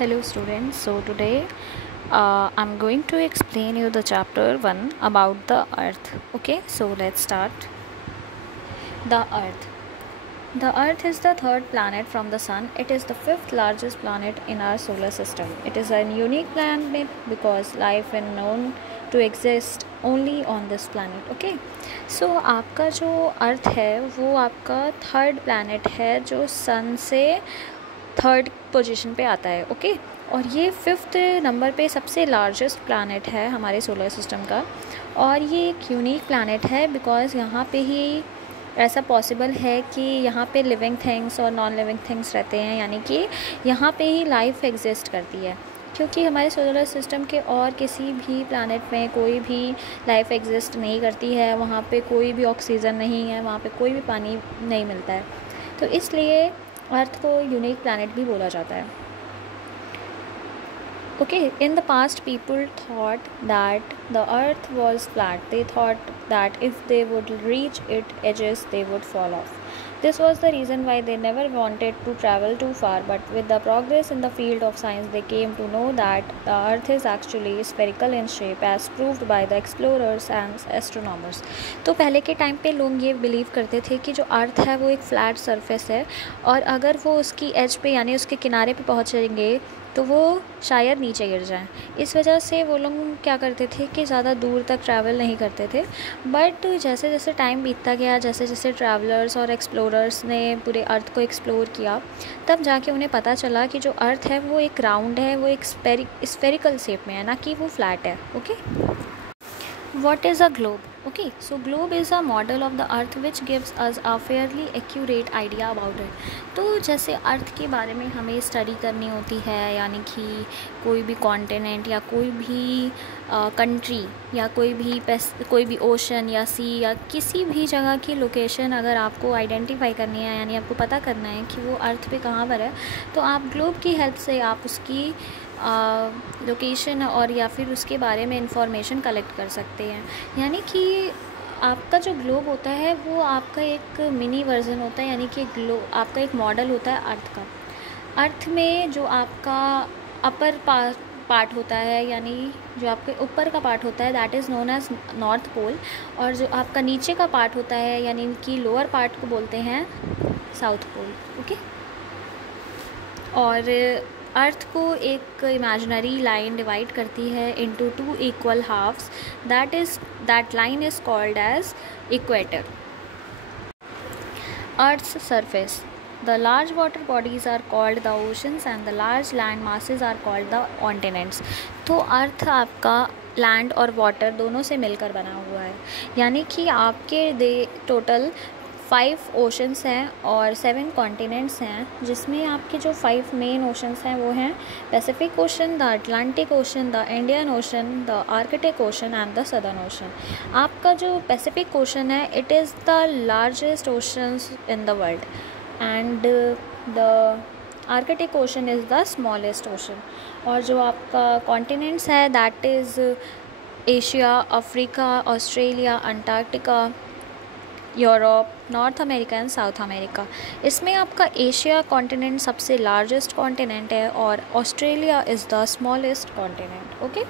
Hello students, so today I'm going to explain you the chapter 1 about the earth. Okay, so let's start. The earth. The earth is the third planet from the sun. It is the fifth largest planet in our solar system. It is a unique planet because life is known to exist only on this planet. Okay, so आपका जो अर्थ है वो आपका third planet है जो सन से third position पे आता है। ओके, और ये फिफ्थ नंबर पे सबसे लार्जेस्ट प्लानट है हमारे सोलर सिस्टम का। और ये एक यूनिक प्लानट है बिकॉज़ यहाँ पे ही ऐसा पॉसिबल है कि यहाँ पे लिविंग थिंग्स और नॉन लिविंग थिंग्स रहते हैं, यानी कि यहाँ पे ही लाइफ एग्जिस्ट करती है। क्योंकि हमारे सोलर सिस्टम के और किसी भी प्लानट में कोई भी लाइफ एग्जिस्ट नहीं करती है, वहाँ पे कोई भी ऑक्सीजन नहीं है, वहाँ पे कोई भी पानी नहीं मिलता है, तो इसलिए अर्थ को यूनिक प्लानट भी बोला जाता है। Okay, in the past people thought that the earth was flat. They thought that if they would reach its edges they would fall off. This was the reason why they never wanted to travel too far, but with the progress in the field of science they came to know that the earth is actually spherical in shape as proved by the explorers and astronomers. तो पहले के time पे लोग ये believe करते थे कि जो अर्थ है वो एक फ्लैट सरफेस है और अगर वो उसकी एज पे यानी उसके किनारे पे पहुँचेंगे तो वो शायद नीचे गिर जाएं। इस वजह से वो लोग क्या करते थे कि ज़्यादा दूर तक ट्रैवल नहीं करते थे। बट जैसे जैसे टाइम बीतता गया, जैसे जैसे ट्रैवलर्स और एक्सप्लोरर्स ने पूरे अर्थ को एक्सप्लोर किया, तब जाके उन्हें पता चला कि जो अर्थ है वो एक राउंड है, वो एक स्फेरिकल शेप में है, ना कि वो फ्लैट है। Okay, what is a globe? Okay, so globe is a model of the earth which gives us a fairly accurate idea about it. तो जैसे अर्थ के बारे में हमें स्टडी करनी होती है, यानी कि कोई भी कॉन्टिनेंट या कोई भी कंट्री या कोई भी ओशन या सी या किसी भी जगह की लोकेशन अगर आपको आइडेंटिफाई करनी है, यानी आपको पता करना है कि वो अर्थ पे कहाँ पर है, तो आप ग्लोब की हेल्प से आप उसकी लोकेशन और या फिर उसके बारे में इंफॉर्मेशन कलेक्ट कर सकते हैं। यानी कि आपका जो ग्लोब होता है वो आपका एक मिनी वर्ज़न होता है, यानी कि ग्लोब आपका एक मॉडल होता है अर्थ का। अर्थ में जो आपका अपर पार्ट होता है, यानी जो आपके ऊपर का पार्ट होता है, that is known as north pole, और जो आपका नीचे का पार्ट होता है यानी कि लोअर पार्ट को बोलते हैं साउथ पोल। ओके, और अर्थ को एक इमेजिनरी लाइन डिवाइड करती है into two equal halves, that line is called as equator. Earth's surface. The large water bodies are called the oceans and the large land masses are called the continents. तो अर्थ आपका land और water दोनों से मिलकर बना हुआ है, यानी कि आपके टोटल 5 ओशंस हैं और 7 कॉन्टिनेंट्स हैं, जिसमें आपके जो 5 मेन ओशंस हैं वो हैं Pacific ocean, the Atlantic ocean, the Indian ocean, the Arctic ocean and the southern ocean. आपका जो पैसिफिक ओशन है it is the largest oceans in the world and the Arctic ocean is the smallest ocean. और जो आपका continents है that is Asia, Africa, Australia, Antarctica, Europe, north America and south America. इसमें आपका Asia continent सबसे largest continent है और Australia is the smallest continent. Okay,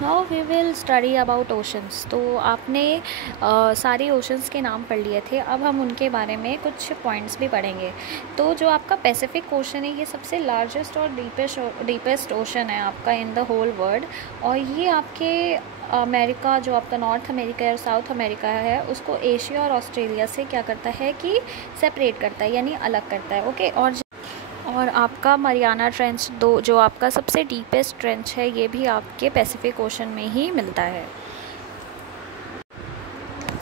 now we will study about oceans. तो आपने सारे ओशंस के नाम पढ़ लिए थे, अब हम उनके बारे में कुछ पॉइंट्स भी पढ़ेंगे। तो जो आपका पैसिफिक ओशन है ये सबसे लार्जेस्ट और डीपेस्ट ओशन है आपका इन द होल वर्ल्ड, और ये आपके अमेरिका, जो आपका नॉर्थ अमेरिका और साउथ अमेरिका है, उसको एशिया और ऑस्ट्रेलिया से क्या करता है कि सेपरेट करता है, यानी अलग करता है। ओके, और आपका मरियाना ट्रेंच जो आपका सबसे डीपेस्ट ट्रेंच है ये भी आपके पैसिफिक ओशन में ही मिलता है।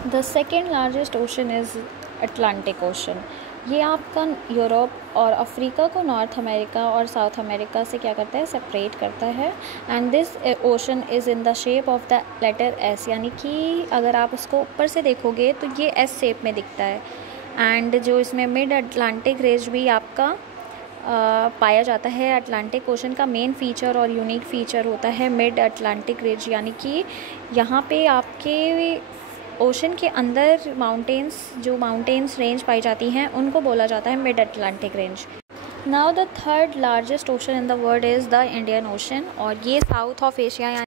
The second largest ocean is Atlantic ocean. ये आपका यूरोप और अफ्रीका को नॉर्थ अमेरिका और साउथ अमेरिका से क्या करता है, सेपरेट करता है। And this ocean is in the shape of the letter S, यानी कि अगर आप उसको ऊपर से देखोगे तो ये एस शेप में दिखता है। एंड जो इसमें मिड अटलांटिक रेंज भी आपका पाया जाता है। अटलांटिक ओशन का मेन फीचर और यूनिक फीचर होता है मिड अटलांटिक रेंज, यानी कि यहाँ पे आपके ओशन के अंदर माउंटेन्स रेंज पाई जाती हैं उनको बोला जाता है mid Atlantic range. Now the third largest ocean in the world is the Indian ocean, और ये साउथ ऑफ एशिया